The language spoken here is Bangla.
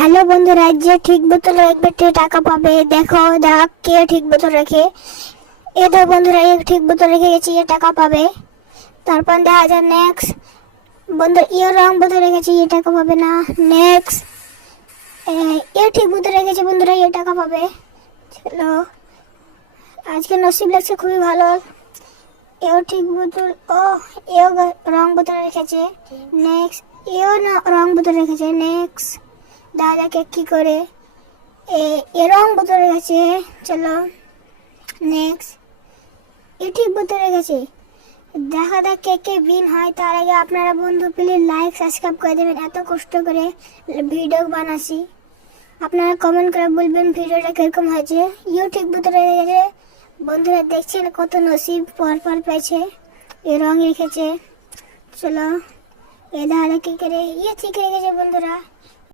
হ্যালো বন্ধুরা, যে ঠিক বোতল রাখবে টাকা পাবে। দেখো দেখ কে ঠিক বোতল রাখে। এ তো বন্ধুরা, এক ঠিক বোতল রেখে গেছি, এ টাকা পাবে। তারপর দেখা যায় নেক্সট বন্ধু, এ রং বোতল রেখেছি, এ টাকা পাবে না। নেক্সট এ ঠিক বোতল রেখেছে বন্ধুরা, এ টাকা পাবে। চলো, আজকে নসিব লাগছে খুবই ভালো। এও ঠিক বোতল, ও এও রং বোতল রেখেছে। নেক্সট এও না রং বোতল রেখেছে। নেক্সট দাদাকে কি করে এ রং বোতলে গেছে। চলো নেক্সট এ ঠিক বোতলে গেছে। দেখা যাক কে কে বিন হয়। তার আগে আপনারা বন্ধু প্লিজ লাইক সাবস্ক্রাইব করে দেবেন। এত কষ্ট করে ভিডিও বানাচ্ছি, আপনারা কমেন্ট করে বলবেন ভিডিওটা কিরকম হয়েছে। ইউ ঠিক বোতলে গেছে বন্ধুরা, দেখছেন কত নসিব পর পেয়েছে। এ রং রেখেছে। চলো এ দাদা কি করে ইয়ে ঠিক রেখেছে বন্ধুরা।